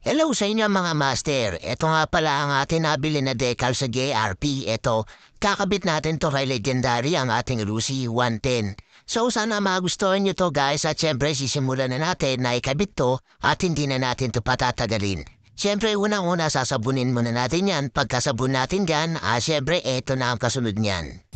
Hello sa inyo mga master. Ito nga pala ang ating nabili na decal sa JRP. Ito, kakabit natin to kay Legendary ang ating Lucy 110. So sana magustuhan nyo to guys at syempre sisimulan na natin na ikabit to at hindi na natin to patatagalin. Syempre unang-una sasabunin muna natin yan. Pagkasabun natin yan, syempre eto na ang kasunod niyan.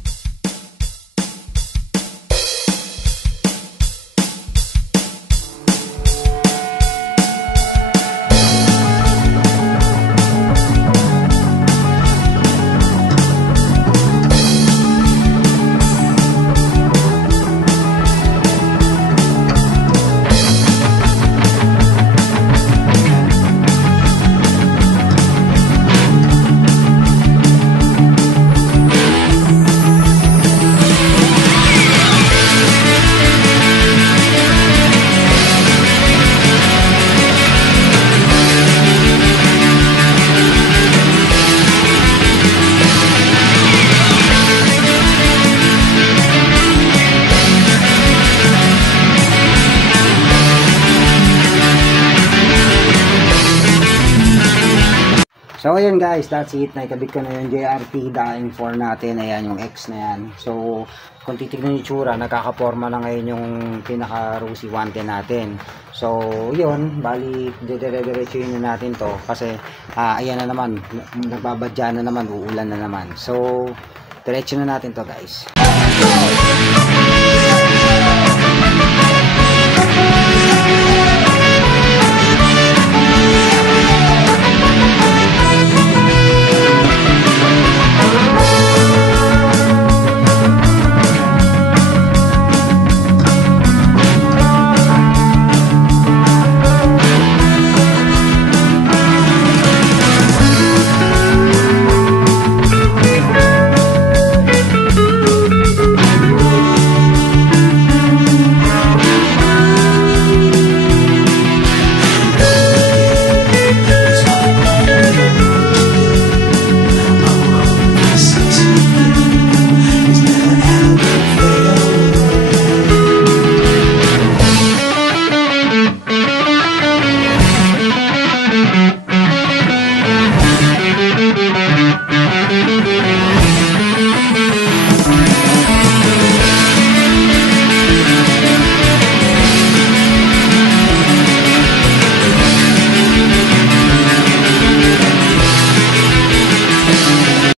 So ayun guys, that's it. Naikabit ko na yung JRT dying 4 natin. Ayan yung X na yan. So kung titignan yung tsura, nagkakaporma na ngayon yung pinaka Rusi 110 natin. So yun, bali dire-diretsuhin na natin to kasi ayan na naman, nagbabadya na naman, uulan na naman. So diretso na natin to guys.